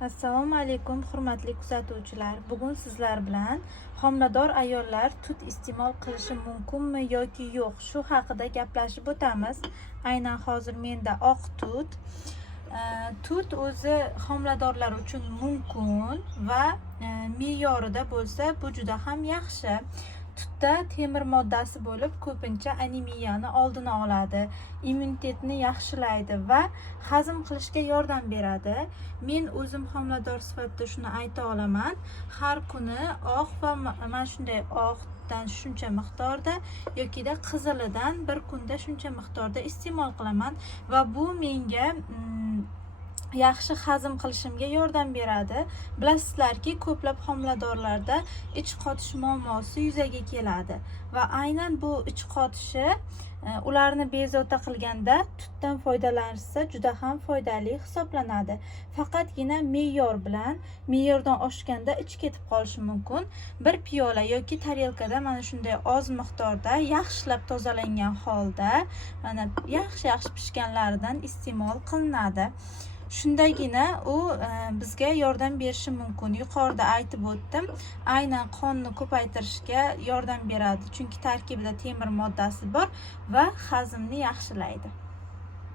Assalomu alaykum hurmatli kuzatuvchilar. Bugun sizlar bilan homilador ayollar tut iste'mol qilishi mumkinmi yoki yo'q shu haqida gaplashib o'tamiz. Aynan hozir menda oq tut. Tut o'zi homiladorlar uchun mumkin va me'yorida bo'lsa bu juda ham yaxshi. Tutda temir moddasi bo'lib, ko'pincha anemiyani oldini oladi, immunitetni yaxshilaydi va hazm qilishga yordam beradi. Men o'zim homilador sifatida shuni ayta olaman. Har kuni oq va mana shunday oqdan shuncha miqdorda yokida qizilidan bir kunda shuncha miqdorda iste'mol qilaman va bu menga yaxshi hazm qilishimga yordam beradi. Bilasizlarki, ko'plab homiladorlarda ich qotish muammosi yuzaga keladi va aynan bu ich qotishi ularni bezovta qilganda tutdan foydalanishsa juda ham foydali hisoblanadi. Faqatgina me'yor bilan, me'yordan oshganda ich ketib qolishi mumkin. Bir piyola yoki tarelkada mana shunday oz miqdorda yaxshilab tozalangan holda, mana yaxshi pishganlaridan iste'mol qilinadi. Shundagina u bizga yordam berishi mumkin. Yuqorida aytib o'tdim, aynan qonni ko'paytirishga yordam beradi, chunki tarkibida temir moddasi bor va hazmni yaxshilaydi.